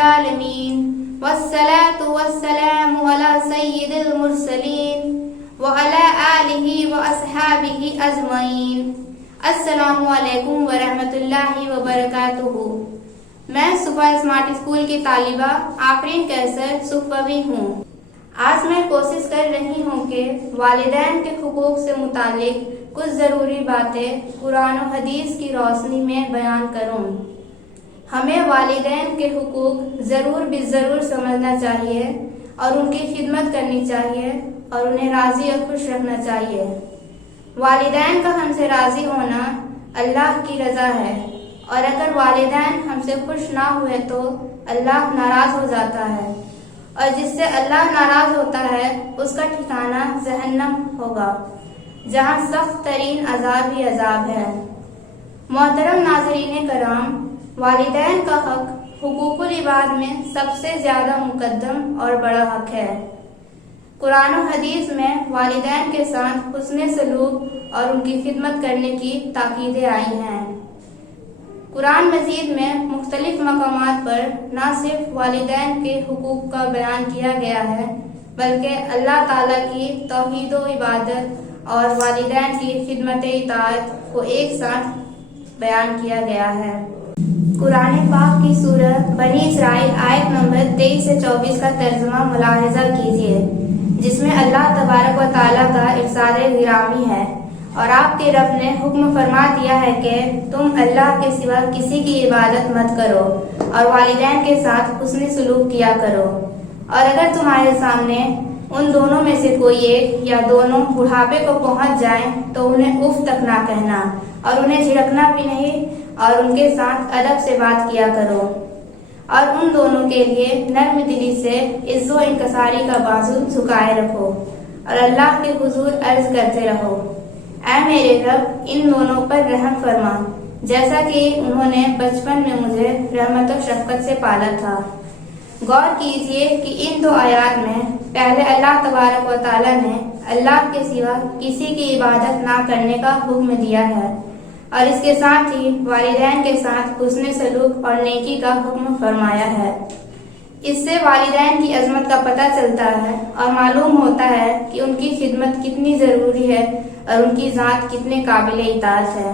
العالمين والصلاة والسلام على سيد المرسلين وعلى آله وأصحابه أجمعين. السلام علیکم ورحمۃ اللہ وبرکاتہ. میں صفا اسمارٹ اسکول کی طالبہ آفرین کیسر صفوی ہوں. آج میں کوشش کر رہی ہوں کہ والدین کے حقوق سے متعلق کچھ ضروری باتیں قرآن و حدیث کی روشنی میں بیان کروں. ہمیں والدین کے حقوق ضرور سمجھنا چاہیے اور ان کی خدمت کرنی چاہیے اور انہیں راضی اور خوش رکھنا چاہیے. والدین کا ہم سے راضی ہونا اللہ کی رضا ہے، اور اگر والدین ہم سے خوش نہ ہوئے تو اللہ ناراض ہو جاتا ہے، اور جس سے اللہ ناراض ہوتا ہے اس کا ٹھکانہ جہنم ہوگا، جہاں سخت ترین عذاب ہی عذاب ہے. محترم ناظرین کرام، والدین کا حق حقوق العباد میں سب سے زیادہ مقدم اور بڑا حق ہے. قرآن و حدیث میں والدین کے ساتھ حسن سلوک اور ان کی خدمت کرنے کی تاکیدیں آئی ہیں. قرآن مجید میں مختلف مقامات پر نہ صرف والدین کے حقوق کا بیان کیا گیا ہے، بلکہ اللہ تعالیٰ کی توحید و عبادت اور والدین کی خدمت اطاعت کو ایک ساتھ بیان کیا گیا ہے. قرآن پاک کی سورہ بنی اسرائیل آیت نمبر 23 سے 24 کا ترجمہ ملاحظہ کیجیے، جس میں اللہ تبارک و تعالیٰ کا ارشاد گرامی ہے، اور آپ کے رب نے حکم فرما دیا ہے کہ تم اللہ کے سوا کسی کی عبادت مت کرو اور والدین کے ساتھ حسن سلوک کیا کرو. اور اگر تمہارے سامنے ان دونوں میں سے کوئی ایک یا دونوں بڑھاپے کو پہنچ جائیں تو انہیں اف تک نہ کہنا اور انہیں جھڑکنا بھی نہیں، اور ان کے ساتھ ادب سے بات کیا کرو، اور ان دونوں کے لیے نرم دلی سے عز و انکساری کا بازو جھکائے رکھو اور اللہ کے حضور عرض کرتے رہو، اے میرے رب ان دونوں پر رحم فرما جیسا کہ انہوں نے بچپن میں مجھے رحمت و شفقت سے پالا تھا. غور کیجئے کہ ان دو آیات میں پہلے اللہ تبارک و تعالیٰ نے اللہ کے سوا کسی کی عبادت نہ کرنے کا حکم دیا ہے، اور اس کے ساتھ ہی والدین کے ساتھ حسن سلوک اور نیکی کا حکم فرمایا ہے. اس سے والدین کی عظمت کا پتہ چلتا ہے اور معلوم ہوتا ہے کہ ان کی خدمت کتنی ضروری ہے اور ان کی ذات کتنے قابل اطاعت ہے.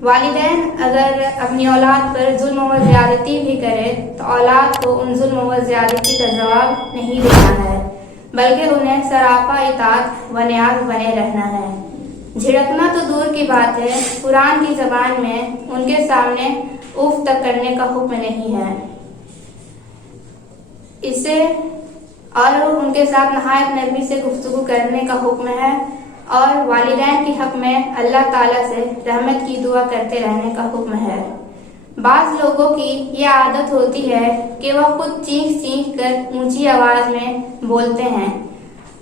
والدین اگر اپنی اولاد پر ظلم و زیادتی بھی کرے تو اولاد کو ان ظلم و زیادتی کا جواب نہیں دینا ہے، بلکہ انہیں سراپا اطاعت و نیاز بنے رہنا ہے. جھڑکنا تو دور کی بات ہے، قرآن کی زبان میں ان کے سامنے اف تک کرنے کا حکم نہیں ہے. اسے اور ان کے ساتھ نہایت نرمی سے گفتگو کرنے کا حکم ہے، اور والدین کے حق میں اللہ تعالیٰ سے رحمت کی دعا کرتے رہنے کا حکم ہے. بعض لوگوں کی یہ عادت ہوتی ہے کہ وہ خود چینخ کر اونچی آواز میں بولتے ہیں،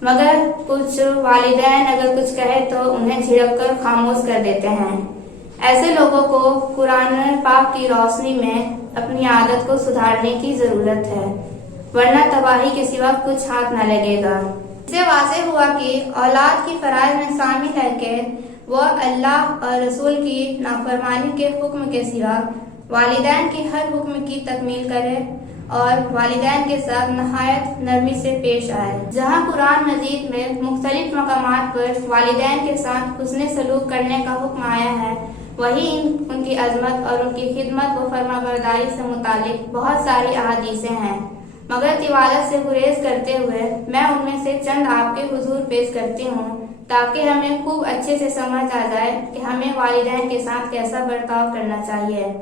مگر کچھ والدین اگر کچھ کہے تو انہیں جھڑک کر خاموش کر دیتے ہیں. ایسے لوگوں کو قرآن پاک کی روشنی میں اپنی عادت کو سدھارنے کی ضرورت ہے، ورنہ تباہی کے سوا کچھ ہاتھ نہ لگے گا. اس سے واضح ہوا کہ اولاد کی فرائض میں شامل ہے کہ وہ اللہ اور رسول کی نافرمانی کے حکم کے سوا والدین کے ہر حکم کی تکمیل کرے اور والدین کے ساتھ نہایت نرمی سے پیش آئے. جہاں قرآن مجید میں مختلف مقامات پر والدین کے ساتھ حسن سلوک کرنے کا حکم آیا ہے، وہیں ان کی عظمت اور ان کی خدمت و فرمانبرداری سے متعلق بہت ساری احادیثیں ہیں، مگر طوالت سے گریز کرتے ہوئے میں ان میں سے چند آپ کے حضور پیش کرتی ہوں تاکہ ہمیں خوب اچھے سے سمجھ آ جائے کہ ہمیں والدین کے ساتھ کیسا برتاؤ کرنا چاہیے.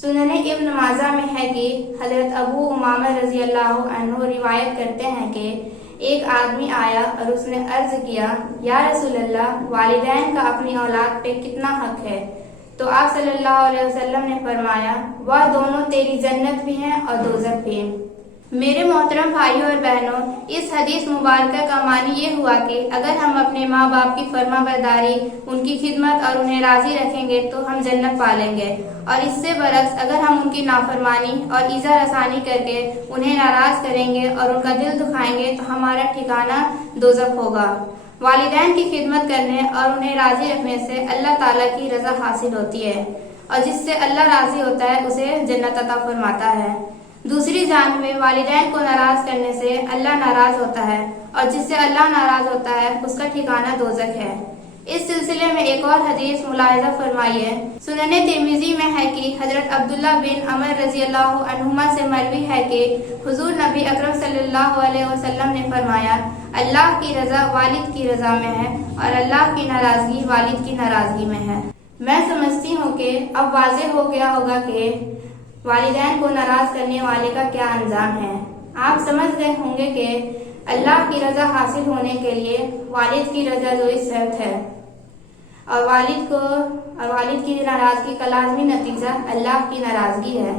سنن ابن ماجہ میں ہے کہ حضرت ابو امامہ رضی اللہ عنہ روایت کرتے ہیں کہ ایک آدمی آیا اور اس نے عرض کیا، یا رسول اللہ، والدین کا اپنی اولاد پہ کتنا حق ہے؟ تو آپ صلی اللہ علیہ وسلم نے فرمایا، وہ دونوں تیری جنت بھی ہیں اور دوزخ بھی. میرے محترم بھائیوں اور بہنوں، اس حدیث مبارکہ کا معنی یہ ہوا کہ اگر ہم اپنے ماں باپ کی فرما برداری، ان کی خدمت اور انہیں راضی رکھیں گے تو ہم جنت پالیں گے، اور اس سے برعکس اگر ہم ان کی نافرمانی اور ایذا رسانی کر کے انہیں ناراض کریں گے اور ان کا دل دکھائیں گے تو ہمارا ٹھکانہ دوزخ ہوگا. والدین کی خدمت کرنے اور انہیں راضی رکھنے سے اللہ تعالیٰ کی رضا حاصل ہوتی ہے، اور جس سے اللہ راضی ہوتا ہے اسے جنت عطا فرماتا ہے. دوسری جانب میں والدین کو ناراض کرنے سے اللہ ناراض ہوتا ہے اور جس سے اللہ ناراض ہوتا ہے اس کا ٹھکانہ دوزخ ہے۔ اس سلسلے میں ایک اور حدیث ملاحظہ فرمائیے۔ سنن ترمذی میں ہے کہ حضرت عبداللہ بن عمر رضی اللہ عنہما سے مروی ہے کہ حضور نبی اکرم صلی اللہ علیہ وسلم نے فرمایا، اللہ کی رضا والد کی رضا میں ہے اور اللہ کی ناراضگی والد کی ناراضگی میں ہے۔ میں سمجھتی ہوں کہ اب واضح ہو گیا ہوگا کہ والدین کو ناراض کرنے والے کا کیا انجام ہے۔ آپ سمجھ گئے ہوں گے کہ اللہ کی رضا حاصل ہونے کے لیے والد کی رضا جوئی شرط ہے اور والد کی ناراضگی کا لازمی نتیجہ اللہ کی ناراضگی ہے۔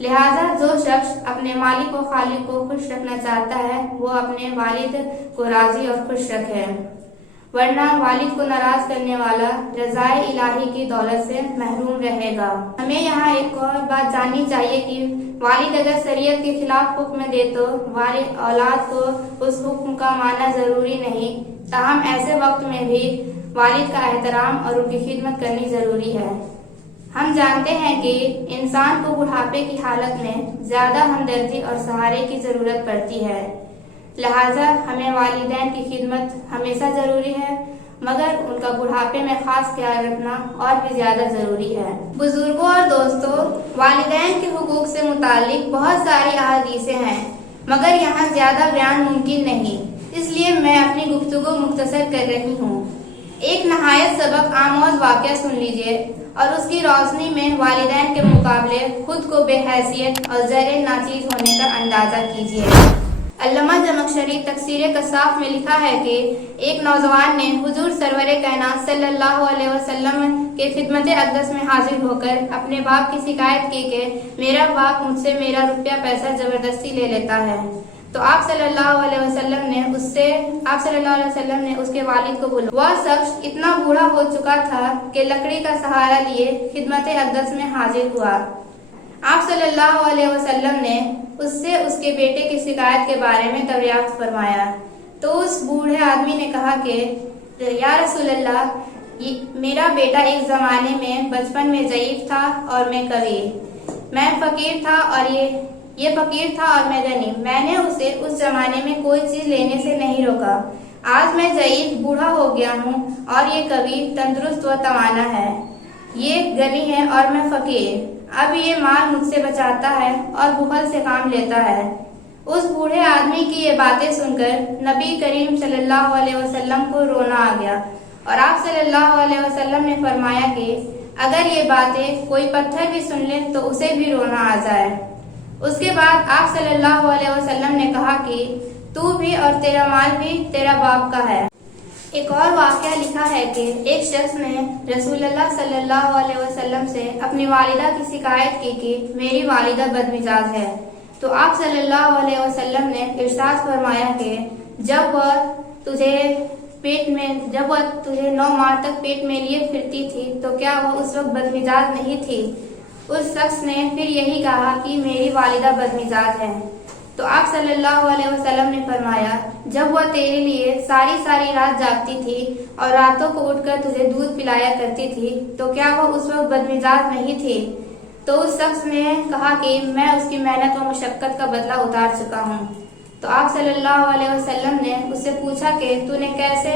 لہذا جو شخص اپنے مالک و خالق کو خوش رکھنا چاہتا ہے وہ اپنے والد کو راضی اور خوش رکھے، ورنہ والد کو ناراض کرنے والا رضائے الہی کی دولت سے محروم رہے گا۔ ہمیں یہاں ایک اور بات جاننی چاہیے کہ والد اگر شریعت کے خلاف حکم دے تو والد اولاد کو اس حکم کا ماننا ضروری نہیں، تاہم ایسے وقت میں بھی والد کا احترام اور ان کی خدمت کرنی ضروری ہے۔ ہم جانتے ہیں کہ انسان کو بڑھاپے کی حالت میں زیادہ ہمدردی اور سہارے کی ضرورت پڑتی ہے، لہذا ہمیں والدین کی خدمت ہمیشہ ضروری ہے، مگر ان کا بڑھاپے میں خاص خیال رکھنا اور بھی زیادہ ضروری ہے۔ بزرگوں اور دوستوں، والدین کے حقوق سے متعلق بہت ساری احادیثیں ہیں، مگر یہاں زیادہ بیان ممکن نہیں، اس لیے میں اپنی گفتگو مختصر کر رہی ہوں۔ ایک نہایت سبق آموز واقعہ سن لیجئے اور اس کی روشنی میں والدین کے مقابلے خود کو بے حیثیت اور زر ناچیز ہونے کا اندازہ کیجئے۔ علامہ زمخشری تفسیر کشاف میں لکھا ہے کہ ایک نوجوان نے حضور سرور کائنات صلی اللہ علیہ وسلم کے خدمت اقدس میں حاضر ہو کر اپنے باپ کی شکایت کی کہ میرا باپ مجھ سے میرا روپیہ پیسہ زبردستی لے لیتا ہے، تو آپ صلی اللہ علیہ وسلم نے اس کے والد کو بولا۔ وہ شخص اتنا بوڑھا ہو چکا تھا کہ لکڑی کا سہارا لیے خدمت اقدس میں حاضر ہوا۔ آپ صلی اللہ علیہ وسلم نے اس سے اس کے بیٹے کی شکایت کے بارے میں دریافت فرمایا، تو اس بوڑھے آدمی نے کہا کہ یا رسول اللہ، میرا بیٹا ایک زمانے میں بچپن میں ضعیف تھا اور میں قوی، میں فقیر تھا اور یہ فقیر تھا اور میں غنی، میں نے اسے اس زمانے میں کوئی چیز لینے سے نہیں روکا۔ آج میں ضعیف بوڑھا ہو گیا ہوں اور یہ قوی تندرست و توانا ہے، یہ غنی ہے اور میں فقیر، اب یہ مال مجھ سے بچاتا ہے اور بخل سے کام لیتا ہے۔ اس بوڑھے آدمی کی یہ باتیں سن کر نبی کریم صلی اللہ علیہ وسلم کو رونا آ گیا اور آپ صلی اللہ علیہ وسلم نے فرمایا کہ اگر یہ باتیں کوئی پتھر بھی سن لے تو اسے بھی رونا آ جائے۔ اس کے بعد آپ صلی اللہ علیہ وسلم نے کہا کہ تو بھی اور تیرا مال بھی تیرا باپ کا ہے۔ ایک اور واقعہ لکھا ہے کہ ایک شخص نے رسول اللہ صلی اللہ علیہ وسلم سے اپنی والدہ کی شکایت کی کہ میری والدہ بدمزاج ہے، تو آپ صلی اللہ علیہ وسلم نے ارشاد فرمایا کہ جب وہ تجھے 9 ماہ تک پیٹ میں لیے پھرتی تھی تو کیا وہ اس وقت بدمزاج نہیں تھی؟ اس شخص نے پھر یہی کہا کہ میری والدہ بدمزاج ہے، تو آپ صلی اللہ علیہ وسلم نے فرمایا جب وہ تیرے لیے ساری رات جاگتی تھی اور راتوں کو اٹھ کر تجھے دودھ پلایا کرتی تھی تو کیا وہ اس وقت بدمزاج نہیں تھی؟ تو اس شخص نے کہا کہ میں اس کی محنت و مشقت کا بدلہ اتار چکا ہوں۔ تو آپ صلی اللہ علیہ وسلم نے اس سے پوچھا کہ تو نے کیسے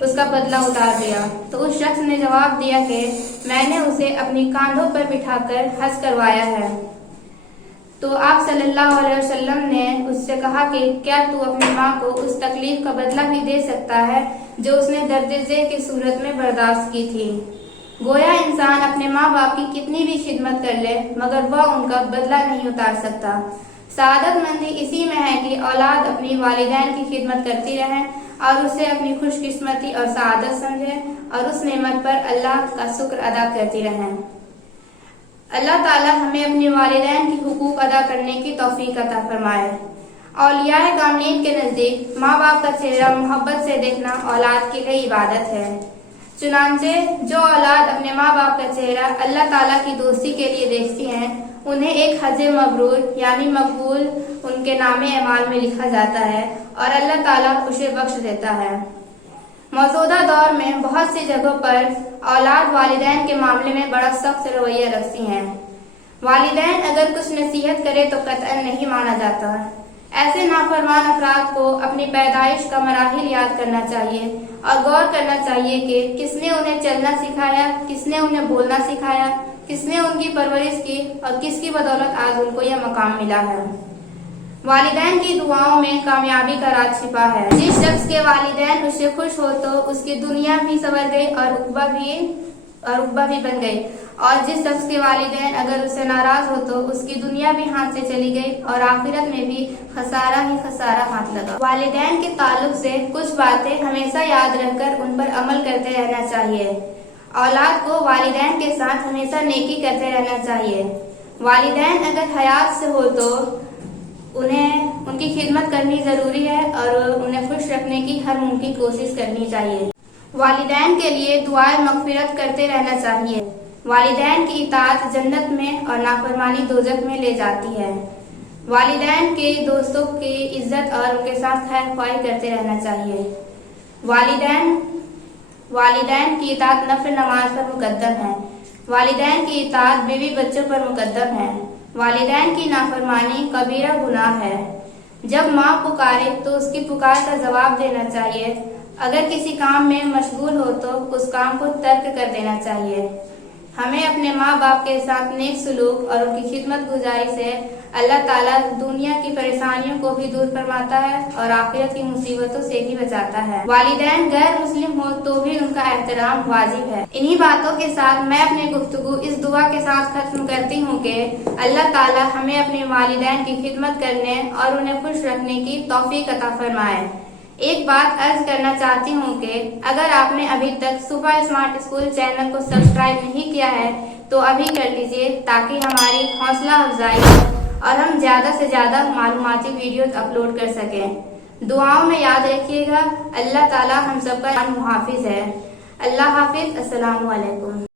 اس کا بدلہ اتار دیا؟ تو اس شخص نے جواب دیا کہ میں نے اسے اپنی کاندھوں پر بٹھا کر حج کروایا ہے۔ تو آپ صلی اللہ علیہ وسلم نے اس سے کہا کہ کیا تو اپنی ماں کو اس تکلیف کا بدلہ بھی دے سکتا ہے جو اس نے درد ذیل کی صورت میں برداشت کی تھی؟ گویا انسان اپنے ماں باپ کی کتنی بھی خدمت کر لے مگر وہ ان کا بدلہ نہیں اتار سکتا۔ سعادت مندی اسی میں ہے کہ اولاد اپنی والدین کی خدمت کرتی رہے اور اسے اپنی خوش قسمتی اور سعادت سمجھے اور اس نعمت پر اللہ کا شکر ادا کرتی رہیں۔ اللہ تعالی ہمیں اپنے والدین کی حقوق ادا کرنے کی توفیق عطا فرمائے۔ اولیاء کاملین کے نزدیک ماں باپ کا چہرہ محبت سے دیکھنا اولاد کے لیے عبادت ہے، چنانچہ جو اولاد اپنے ماں باپ کا چہرہ اللہ تعالیٰ کی دوستی کے لیے دیکھتی ہیں انہیں ایک حج مبرور یعنی مقبول ان کے نام اعمال میں لکھا جاتا ہے اور اللہ تعالیٰ اسے بخش دیتا ہے۔ موجودہ دور میں بہت سی جگہوں پر اولاد والدین کے معاملے میں بڑا سخت رویہ رکھتی ہیں۔ والدین اگر کچھ نصیحت کرے تو قطعاً نہیں مانا جاتا۔ ایسے نافرمان افراد کو اپنی پیدائش کا مراحل یاد کرنا چاہیے اور غور کرنا چاہیے کہ کس نے انہیں چلنا سکھایا، کس نے انہیں بولنا سکھایا، کس نے ان کی پرورش کی اور کس کی بدولت آج ان کو یہ مقام ملا ہے۔ والدین کی دعاؤں میں کامیابی کا راز چھپا ہے۔ جس شخص کے والدین اس سے خوش ہو تو اس کی دنیا بھی سنور گئی اور عقبہ بھی بن گئی، اور جس شخص کے والدین اگر اس سے ناراض ہو تو اس کی دنیا بھی ہاتھ سے چلی گئی اور آخرت میں بھی خسارہ ہی خسارہ ہاتھ لگا۔ والدین کے تعلق سے کچھ باتیں ہمیشہ یاد رکھ کر ان پر عمل کرتے رہنا چاہیے۔ اولاد کو والدین کے ساتھ ہمیشہ نیکی کرتے رہنا چاہیے۔ والدین اگر حیات سے ہو تو ان کی خدمت کرنی ضروری ہے اور انہیں خوش رکھنے کی ہر ممکن کوشش کرنی چاہیے۔ والدین کے لیے دعائے مغفرت کرتے رہنا چاہیے۔ والدین کی اطاعت جنت میں اور نافرمانی دوزخ میں لے جاتی ہے۔ والدین کے دوستوں کی عزت اور ان کے ساتھ خیر خواہی کرتے رہنا چاہیے۔ والدین کی اطاعت نفل نماز پر مقدم ہے۔ والدین کی اطاعت بیوی بچوں پر مقدم ہے۔ والدین کی نافرمانی کبیرہ گناہ ہے۔ جب ماں پکارے تو اس کی پکار کا جواب دینا چاہیے۔ اگر کسی کام میں مشغول ہو تو اس کام کو ترک کر دینا چاہیے۔ ہمیں اپنے ماں باپ کے ساتھ نیک سلوک اور ان کی خدمت گزاری سے اللہ تعالیٰ دنیا کی پریشانیوں کو بھی دور فرماتا ہے اور آخرت کی مصیبتوں سے بھی بچاتا ہے۔ والدین غیر مسلم ہو تو بھی ان کا احترام واجب ہے۔ انہی باتوں کے ساتھ میں اپنی گفتگو اس دعا کے ساتھ ختم کرتی ہوں کہ اللہ تعالیٰ ہمیں اپنے والدین کی خدمت کرنے اور انہیں خوش رکھنے کی توفیق عطا فرمائے۔ ایک بات عرض کرنا چاہتی ہوں کہ اگر آپ نے ابھی تک صبح اسمارٹ اسکول چینل کو سبسکرائب نہیں کیا ہے تو ابھی کر لیجئے تاکہ ہماری حوصلہ افزائی ہو اور ہم زیادہ سے زیادہ معلوماتی ویڈیوز اپلوڈ کر سکیں۔ دعاؤں میں یاد رکھیے گا۔ اللہ تعالیٰ ہم سب کا محافظ ہے۔ اللہ حافظ۔ السلام علیکم۔